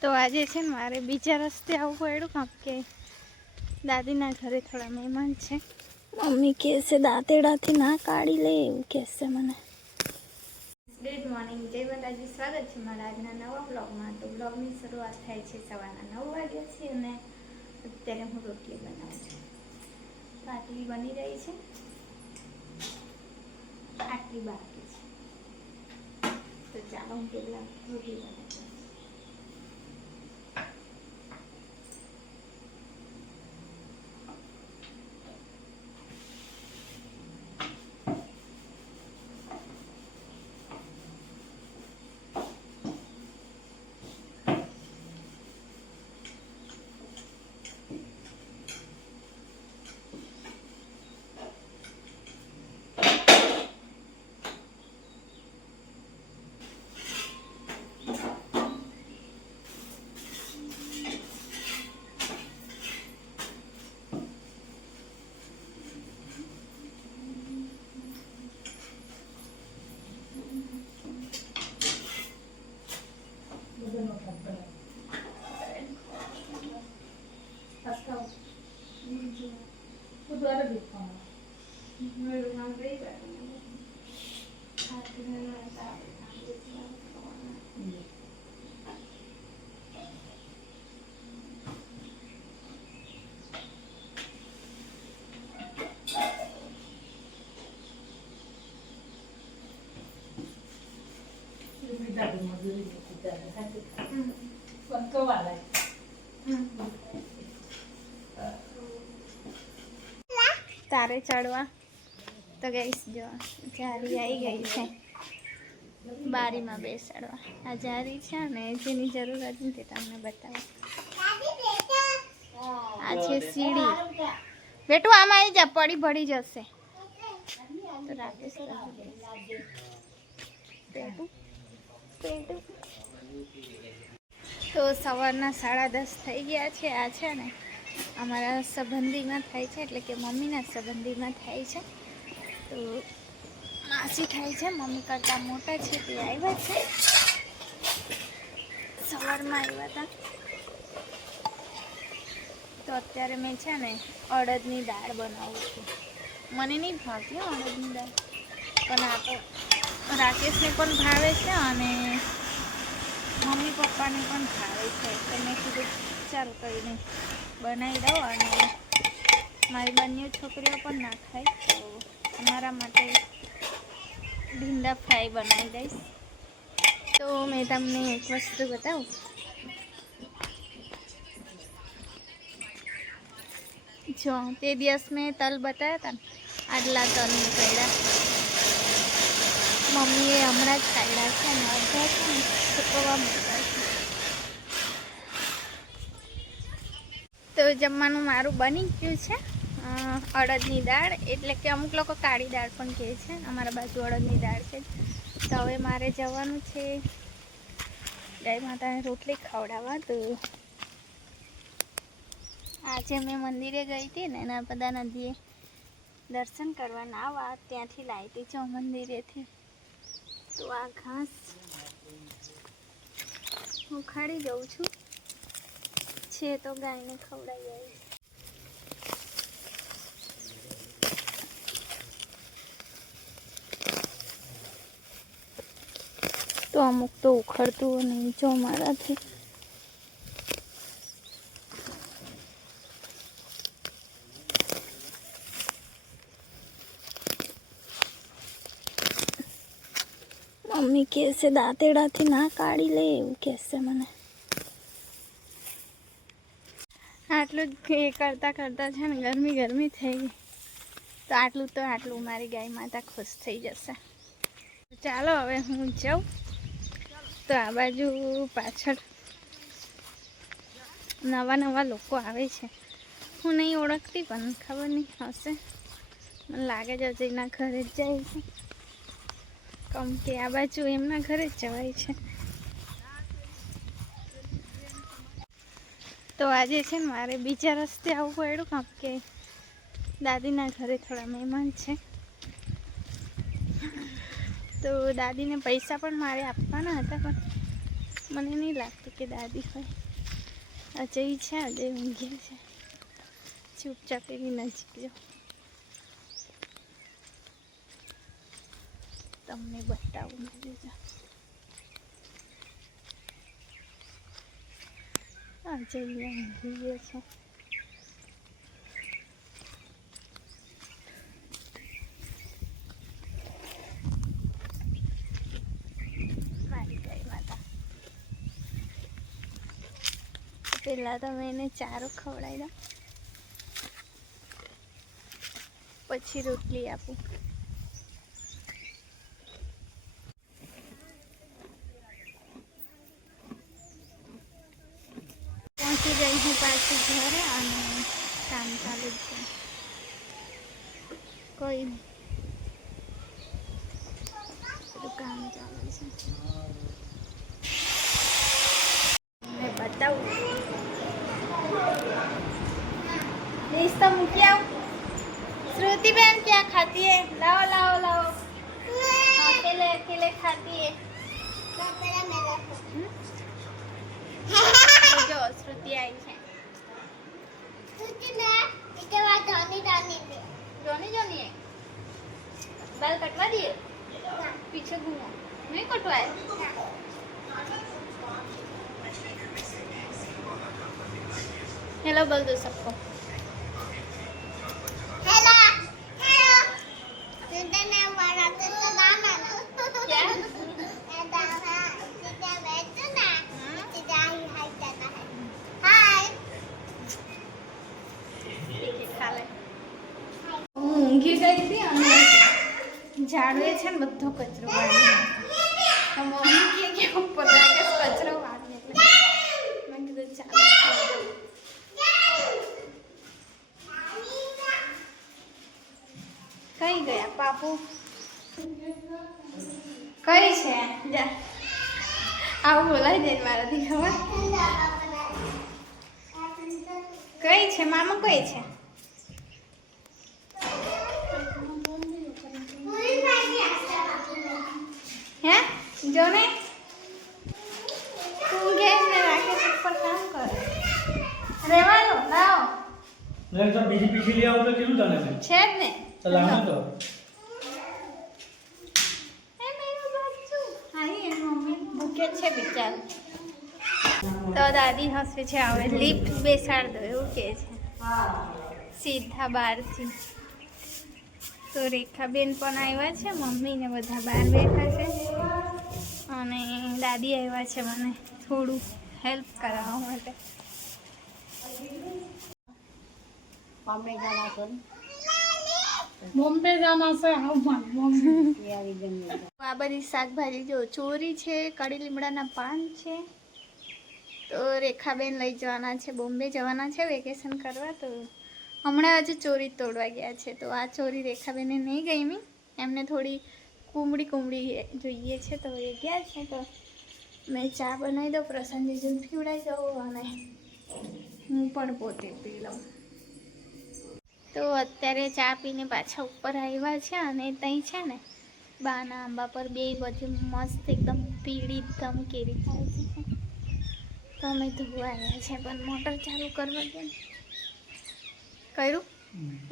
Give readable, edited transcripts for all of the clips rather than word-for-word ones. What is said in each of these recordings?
તો આજે છે ને મારે બીજા રસ્તે આવવું પડ્યું કામ કે દાદીના ઘરે થોડા મહેમાન છે. મમ્મી કહેશે દાંતેડાથી ના કાઢી લે એવું કહેશે મને. ગુડ મોર્નિંગ, જય માતાજી. સ્વાગત છે મારા આજના નવા બ્લોગમાં. તો બ્લોગની શરૂઆત થાય છે સવારના 9 વાગ્યાથી અને અત્યારે હું રોટલી બનાવું છું. પાટલી બની રહી છે, આટલી બાકી છે. તો ચાલો હું પહેલાં રોટલી બનાવું. તારે ચડવા તો ગઈશ જો જારી આવી ગઈ છે બારીમાં બેસાડવા. આ જારી છે ને જેની જરૂર હતી તે તમને બતાવો. આ છે સીડી. બેટું આમાં આવી જા, પડી ભળી જશે. તો રાકેશ તો સવારના 10:30 થઈ ગયા છે. આ છે ને અમારા સંબંધીમાં થાય છે, એટલે કે મમ્મીના સંબંધીમાં થાય છે. તો માસી થાય છે, મમ્મી કરતાં મોટા છે, તે આવ્યા છે. સવારમાં આવ્યા હતા. તો અત્યારે મેં છે ને અડદની દાળ બનાવું છું. મને નહીં ભાવતી અડદની દાળ, પણ આ તો રાકેશને પણ ભાવે છે અને મમ્મી પપ્પાને પણ ભાવે છે. તો મેં કીધું ચાલ કરીને બનાવી દઉં અને મારી બંને છોકરીઓ પણ ના ખાય, તો અમારા માટે ભીંડા ફ્રાય બનાવી દઈશ. તો મેં તમને એક વસ્તુ બતાવું. જો તે દિવસ મેં તલ બતાવ્યા હતા ને, આટલા તલ નીકળ્યા. મમ્મીએ હમણાં જ કાઢ્યા છે ને અડધા છે ને સુકવવા મૂક્યા છે. તો જમવાનું મારું બની ગયું છે. અડદની દાળ, એટલે કે અમુક લોકો કાળી દાળ પણ કહે છે, અમારા બાજુ અડદની દાળ છે. તો હવે મારે જવાનું છે ગાય માતાને રોટલી ખવડાવવા. તો આજે મેં મંદિરે ગઈ હતી ને, એના બધા નદીએ દર્શન કરવા નાવા, ત્યાંથી લાવી હતી જો મંદિરેથી. તો આ ઘાસ હું ખાડી જાઉં છું છે, તો ગાયને ખવડાવી આવીશ. તો અમુક તો ઉખડતું નહીં જો મારાથી. મમ્મી કહેશે દાંતેડાથી ના કાઢી લે એવું કહેશે મને. આટલું જ એ કરતાં કરતાં છે ને ગરમી થઈ ગઈ. તો આટલું મારી ગાય માતા ખુશ થઈ જશે. ચાલો હવે હું જાઉં. તો આ બાજુ પાછળ નવા લોકો આવે છે. હું નહીં ઓળખતી, પણ ખબર નહીં હશે. મને લાગે છે એના ઘરે જ જાય છે, કેમ કે આ બાજુ એમના ઘરે જ જવાય છે. તો આજે છે ને મારે બીજા રસ્તે આવવું પડ્યું, કામ કે દાદીના ઘરે થોડા મહેમાન છે. તો દાદીને પૈસા પણ મારે આપવાના હતા, પણ મને નહીં લાગતું કે દાદી હોય. અજય છે, અજય ઊંઘે છે. ચૂપચાપ એની નજીક જાઓ, તમને બતાવું. અજય ઊંઘી ગયો છે. પહેલાં તો મેં એને ચારો ખવડાવી દઉં, પછી રોટલી આપું. પહોંચી ગઈ હું પાછી ઘરે અને કામ ચાલુ જ છે. કોઈ નહીં, બધું કામ ચાલુ છે. મેં બતાવું तो मूकी आओ. श्रुति बहन क्या खाती है? लाओ लाओ लाओ. अकेले अकेले खाती है. जो श्रुति आई है. जोनी जोनी है. बाल कटवा दिए? पीछे घूमो. नहीं कटवाए? हेलो बोल दो सबको. ઊંઘી ગઈ હતી અને ઝાડવે છે ને બધો કચરો વાળી તો મમ્મી કે ઉપર કચરો વાળી એટલે મેં કીધું ચાલો. કઈ ગયા પાપુ? કઈ છે? જા આવું બોલાય જાય મારાથી ખબર. કઈ છે મામા? કઈ છે? હે જો ને તું ગેસ ને રાખે ઉપર કામ કરે. રેવાનો લાવો ને તો બીજી પીછી લઈ આવો તો કેવું ચાલે છે? છે જ ને ચલાવવાનો તો એ મેરો બચ્ચુ આઈ એ મમ્મી ભૂખે છે બિચાર. તો દાદી હસે છે હવે લિફ્ટ બેસાડ દો એવું કે છે. સીધા બહારથી. તો રેખાબેન પણ આવ્યા છે, મમ્મી ને બધા બહાર બેઠા છે અને દાદી આવ્યા છે મને થોડું હેલ્પ કરાવવા માટે. બોમ્બે જાના છે. આ બધી શાકભાજી જો ચોરી છે, કડી લીમડાના પાન છે. તો રેખાબેન લઈ જવાના છે, બોમ્બે જવાના છે વેકેશન કરવા. તો હમણાં હજુ ચોરી તોડવા ગયા છે. તો આ ચોરી રેખાબેનને નહીં ગમી, એમને થોડી કુમળી જોઈએ છે તો એ ગયા છે. તો મેં ચા બનાવી દઉં, પ્રસન્નજીને પીવડાવી દઉં અને હું પણ પોતે પી લઉં. તો અત્યારે ચા પીને પાછા ઉપર આવ્યા છે અને ત્યાં છે ને બાના આંબા પર બે બધી મસ્ત એકદમ પીળી એકદમ કેરી થાય છે. તો અમે ધોવા આવ્યા છે પણ મોટર ચાલુ કરવા દે. કર્યું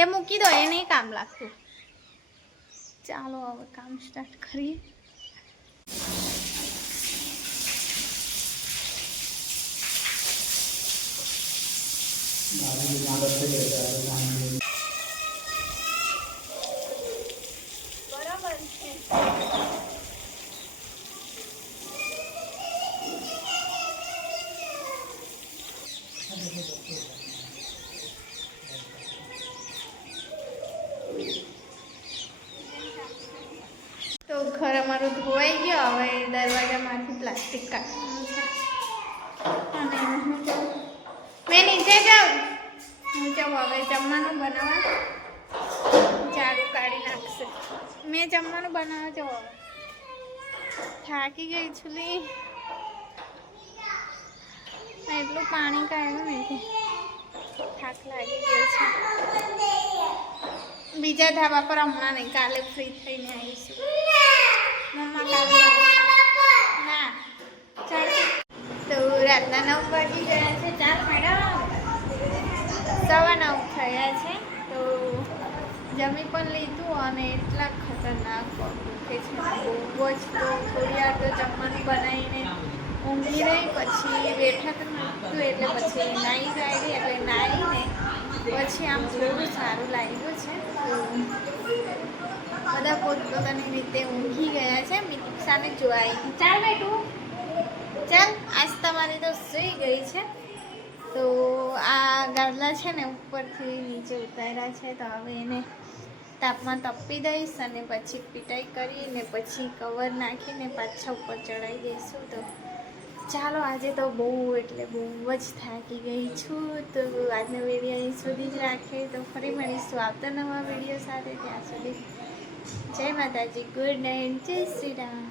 એ મૂકી દો, એ નહીં કામ લાગતું. ચાલો હવે કામ સ્ટાર્ટ કરીએ. બરાબર છે. તો ઘર અમારું ધોવાઈ ગયો. હવે દરવાજામાંથી પ્લાસ્ટિક કાઢવાનું છે અને મેં નીચે જાઉં. હું જાઉં હવે જમવાનું બનાવવા. ઝાડુ કાઢી નાખશે. મેં જમવાનું બનાવવા જાઉં. હવે થાકી ગઈ છું લી. એટલું પાણી કાઢ્યું ને કે થાક લાગી ગયો છે. બીજા ધાબા પર હમણાં નહીં, કાલે ફ્રી થઈને આવીશું. મમ્મા કાલે ના ચાલ. રાતના 9 વાગી ગયા છે, 4 સાડા 9 થયા છે. તો જમી પણ લીધું અને એટલા ખતરનાક પગ દુખે છે ને બહુ જ. તો થોડી વાર તો જમવાનું બનાવીને ઊંઘી રહી, પછી બેઠા તો નહોતું એટલે પછી નાહી ગઈ, એટલે નાહીને પછી આમ થોડું સારું લાગ્યું છે. બધા પોતપોતાની રીતે ઊંઘી ગયા છે. મિતિક્ષાને જોવા આવી, ચાલ બેઠું ચાલ, આજ તમારી તો સૂઈ ગઈ છે. તો આ ગાદલા છે ને ઉપરથી નીચે ઉતાર્યા છે, તો હવે એને તાપમાં તપી દઈશ અને પછી પીટાઈ કરીને પછી કવર નાખીને પાછા ઉપર ચડાવી દઈશું. તો ચાલો, આજે તો બહુ એટલે બહુ જ થાકી ગઈ છું. તો આજનો વિડીયો અહીં સુધી જ રાખીએ. તો ફરી મળીશું આવતા નવા વિડીયો સાથે. ત્યાં સુધી જય માતાજી, ગુડ નાઇટ, જય શ્રી રામ.